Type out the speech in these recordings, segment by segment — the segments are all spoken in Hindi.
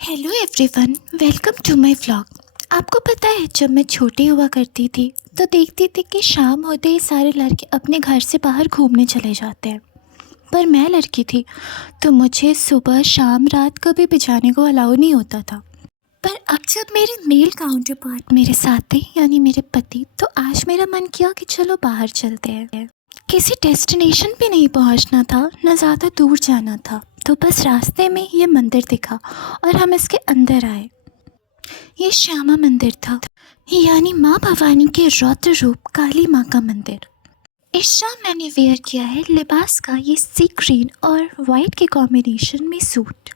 Hello everyone, welcome to my vlog. आपको पता है, जब मैं छोटी हुआ करती थी तो देखती थी कि शाम होते ही सारे लड़के अपने घर से बाहर घूमने चले जाते हैं। पर मैं लड़की थी तो मुझे सुबह शाम रात कभी भी जाने को अलाउ नहीं होता था। पर अब जब मेरे मेल काउंटर पार्ट मेरे साथ थे, यानी मेरे पति, तो आज मेरा मन किया कि चलो बाहर चलते हैं। किसी डेस्टिनेशन पे नहीं पहुंचना था, न ज़्यादा दूर जाना था, तो बस रास्ते में ये मंदिर दिखा और हम इसके अंदर आए। ये श्यामा मंदिर था, यानी माँ भवानी के रौद्र रूप काली माँ का मंदिर। इस शाम मैंने वेयर किया है लिबास का ये सी ग्रीन और वाइट के कॉम्बिनेशन में सूट।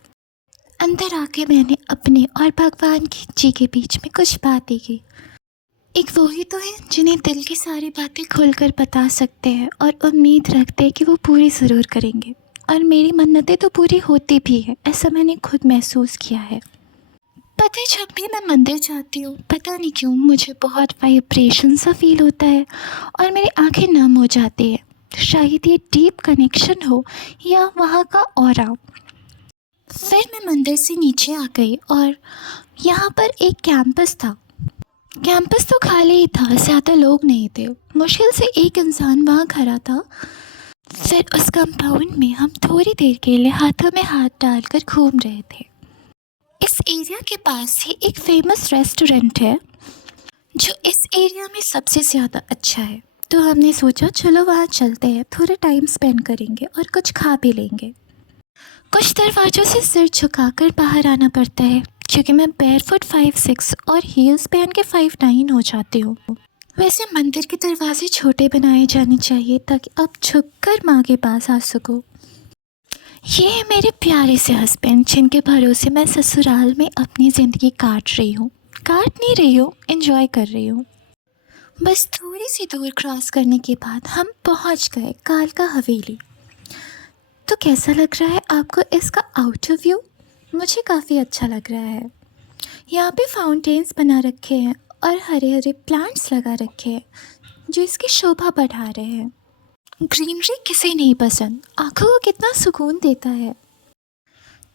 अंदर आके मैंने अपने और भगवान की जी के बीच में कुछ बातें की। एक वो ही तो है जिन्हें दिल की सारी बातें खुलकर बता सकते हैं और उम्मीद रखते हैं कि वो पूरी ज़रूर करेंगे। और मेरी मन्नतें तो पूरी होती भी है, ऐसा मैंने खुद महसूस किया है। पता है, जब भी मैं मंदिर जाती हूँ पता नहीं क्यों मुझे बहुत वाइब्रेशन सा फील होता है और मेरी आंखें नम हो जाती है। शायद ये डीप कनेक्शन हो या वहाँ का ऑरा। फिर मैं मंदिर से नीचे आ गई और यहाँ पर एक कैंपस था। कैंपस तो खाली ही था, ज़्यादा लोग नहीं थे, मुश्किल से एक इंसान वहाँ खड़ा था। फिर उस कंपाउंड में हम थोड़ी देर के लिए हाथों में हाथ डालकर घूम रहे थे। इस एरिया के पास ही एक फेमस रेस्टोरेंट है जो इस एरिया में सबसे ज़्यादा अच्छा है। तो हमने सोचा चलो वहाँ चलते हैं, थोड़ा टाइम स्पेंड करेंगे और कुछ खा भी लेंगे। कुछ दरवाज़ों से सिर झुकाकर बाहर आना पड़ता है क्योंकि मैं बैरफुट 5'6" और हील्स पहन के 5'9" हो जाती हूँ। वैसे मंदिर के दरवाजे छोटे बनाए जाने चाहिए ताकि आप झुककर माँ के पास आ सको। ये है मेरे प्यारे से हस्बैंड जिनके भरोसे मैं ससुराल में अपनी ज़िंदगी काट रही हूँ। काट नहीं रही हूँ, एंजॉय कर रही हूँ। बस थोड़ी सी दूर क्रॉस करने के बाद हम पहुँच गए कालका हवेली। तो कैसा लग रहा है आपको इसका आउटर व्यू? मुझे काफ़ी अच्छा लग रहा है। यहाँ पे फाउंटेन्स बना रखे हैं और हरे हरे प्लांट्स लगा रखे हैं जो इसकी शोभा बढ़ा रहे हैं। ग्रीनरी किसे नहीं पसंद, आंखों को कितना सुकून देता है।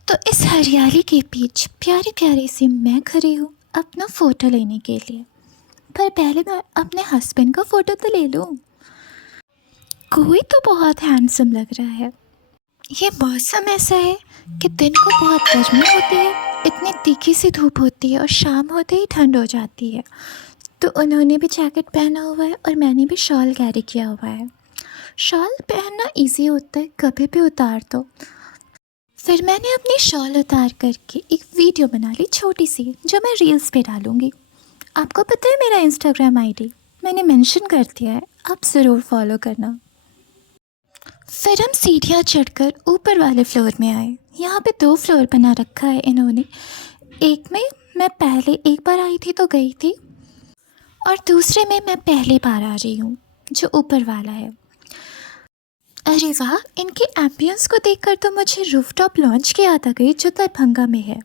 तो इस हरियाली के बीच प्यारी प्यारी सी मैं खड़ी हूँ अपना फ़ोटो लेने के लिए। पर पहले मैं अपने हस्बैंड का फ़ोटो तो ले लूँ। कोई तो बहुत हैंडसम लग रहा है। ये मौसम ऐसा है कि दिन को बहुत गर्मी होती है, इतनी तीखी सी धूप होती है और शाम होते ही ठंड हो जाती है। तो उन्होंने भी जैकेट पहना हुआ है और मैंने भी शॉल कैरी किया हुआ है। शॉल पहनना इजी होता है, कभी भी उतार दो। फिर मैंने अपनी शॉल उतार करके एक वीडियो बना ली छोटी सी, जो मैं रील्स पे डालूँगी। आपको पता है मेरा इंस्टाग्राम आईडी मैंने मेंशन कर दिया है, आप ज़रूर फॉलो करना। फिर हम सीढ़ियाँ चढ़कर ऊपर वाले फ्लोर में आए। यहाँ पे 2 फ्लोर बना रखा है इन्होंने। एक में मैं पहले एक बार आई थी तो गई थी, और दूसरे में मैं पहली बार आ रही हूँ, जो ऊपर वाला है। अरे वाह, इनके एम्बियंस को देखकर तो मुझे रूफटॉप लॉन्च की याद आ गई जो दरभंगा में है।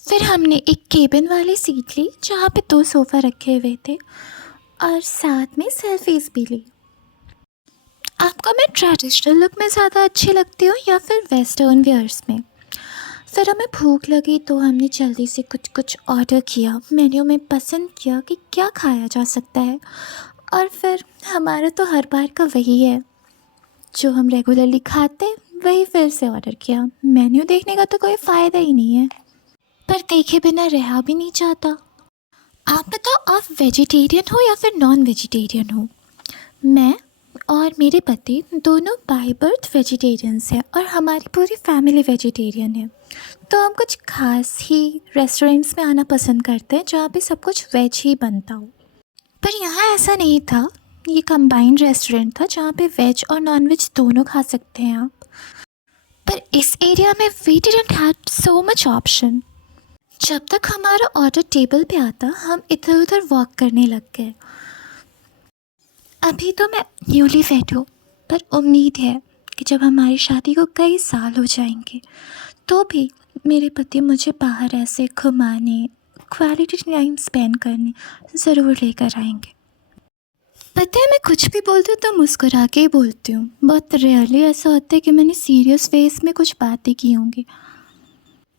फिर हमने एक केबिन वाली सीट ली जहाँ पे 2 सोफ़ा रखे हुए थे और साथ में सेल्फीज भी ली। आपको मैं ट्रेडिशनल लुक में ज़्यादा अच्छी लगती हूँ या फिर वेस्टर्न वेयर्स में? फिर हमें भूख लगी तो हमने जल्दी से कुछ कुछ ऑर्डर किया, मेन्यू में पसंद किया कि क्या खाया जा सकता है। और फिर हमारा तो हर बार का वही है, जो हम रेगुलरली खाते वही फिर से ऑर्डर किया। मेन्यू देखने का तो कोई फ़ायदा ही नहीं है, पर देखे बिना रहा भी नहीं जाता। आप बताओ, आप वेजिटेरियन हो या फिर नॉन वेजिटेरियन हो? मैं और मेरे पति दोनों बाय बर्थ वेजिटेरियंस हैं और हमारी पूरी फैमिली वेजिटेरियन है। तो हम कुछ खास ही रेस्टोरेंट्स में आना पसंद करते हैं जहाँ पे सब कुछ वेज ही बनता हो। पर यहाँ ऐसा नहीं था, ये कंबाइंड रेस्टोरेंट था जहाँ पे वेज और नॉन वेज दोनों खा सकते हैं आप। पर इस एरिया में we didn't have so much option. जब तक हमारा ऑर्डर टेबल पे आता हम इधर उधर वॉक करने लग गए। अभी तो मैं न्यूली वेड हूँ, पर उम्मीद है कि जब हमारी शादी को कई साल हो जाएंगे तो भी मेरे पति मुझे बाहर ऐसे घुमाने, क्वालिटी टाइम स्पेंड करने ज़रूर लेकर आएंगे। पता है, मैं कुछ भी बोलती हूँ तो मुस्कुरा के ही बोलती हूँ। बहुत रेयरली ऐसा होता है कि मैंने सीरियस फेस में कुछ बातें की होंगी।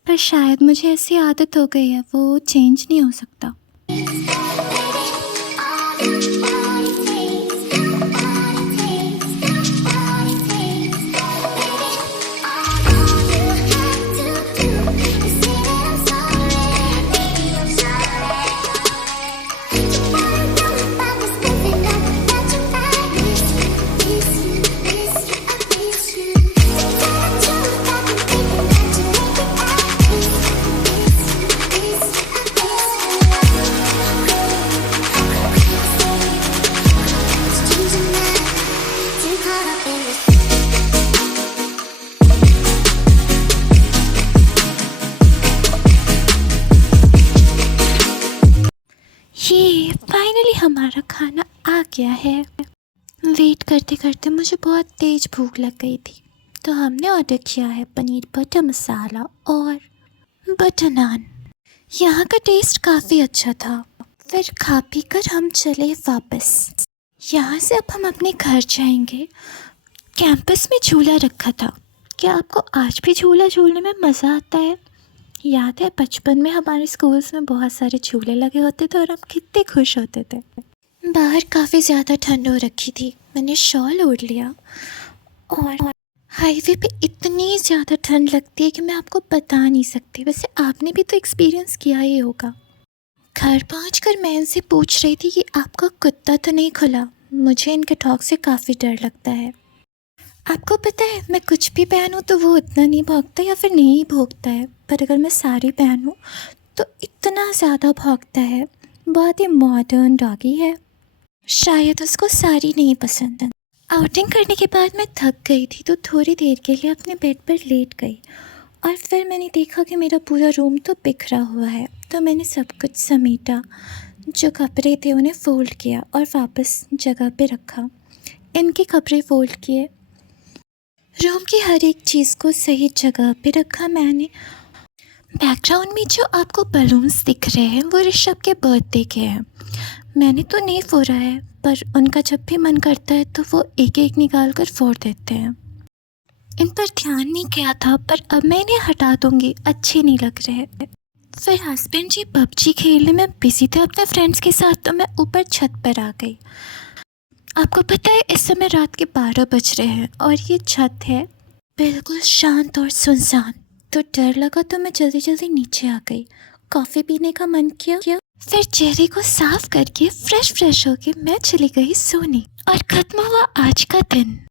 पर शायद मुझे ऐसी आदत हो गई है, वो चेंज नहीं हो सकता। ये फाइनली हमारा खाना आ गया है। वेट करते करते मुझे बहुत तेज़ भूख लग गई थी, तो हमने ऑर्डर किया है पनीर बटर मसाला और बटर नान। यहाँ का टेस्ट काफ़ी अच्छा था। फिर खा पी कर हम चले वापस। यहाँ से अब हम अपने घर जाएंगे। कैंपस में झूला रखा था। क्या आपको आज भी झूला झूलने में मज़ा आता है? याद है बचपन में हमारे स्कूल्स में बहुत सारे झूले लगे होते थे और हम कितने खुश होते थे। बाहर काफ़ी ज़्यादा ठंड हो रखी थी। मैंने शॉल ओढ़ लिया और हाईवे पे इतनी ज़्यादा ठंड लगती है कि मैं आपको बता नहीं सकती। वैसे आपने भी तो एक्सपीरियंस किया ही होगा। घर पहुंचकर मैं इनसे पूछ रही थी कि आपका कुत्ता तो नहीं खुला। मुझे इनके डॉग से काफ़ी डर लगता है। आपको पता है मैं कुछ भी पहनूं तो वो उतना नहीं भौंकता या फिर नहीं भौंकता है, पर अगर मैं साड़ी पहनूं तो इतना ज़्यादा भौंकता है। बहुत ही मॉडर्न डॉगी है। शायद उसको साड़ी नहीं पसंद है। आउटिंग करने के बाद मैं थक गई थी, तो थोड़ी देर के लिए अपने बेड पर लेट गई और फिर मैंने देखा कि मेरा पूरा रूम तो बिखरा हुआ है। तो मैंने सब कुछ समेटा, जो कपड़े थे उन्हें फ़ोल्ड किया और वापस जगह पे रखा। इनके कपड़े फ़ोल्ड किए, रूम की हर एक चीज़ को सही जगह पे रखा मैंने। बैकग्राउंड में जो आपको बलून्स दिख रहे हैं वो ऋषभ के बर्थडे के हैं। मैंने तो नहीं फोड़ा है, पर उनका जब भी मन करता है तो वो एक एक निकाल कर फोड़ देते हैं। इन पर ध्यान नहीं किया था, पर अब मैं इन्हें हटा दूँगी, अच्छे नहीं लग रहे। फिर हस्बैंड जी पबजी खेलने में बिजी थे अपने फ्रेंड्स के साथ, तो मैं ऊपर छत पर आ गई। आपको पता है इस समय रात के 12 बज रहे हैं और ये छत है बिल्कुल शांत और सुनसान। तो डर लगा तो मैं जल्दी जल्दी नीचे आ गई। कॉफ़ी पीने का मन किया। फिर चेहरे को साफ करके फ्रेश होके मैं चली गई सोने और ख़त्म हुआ आज का दिन।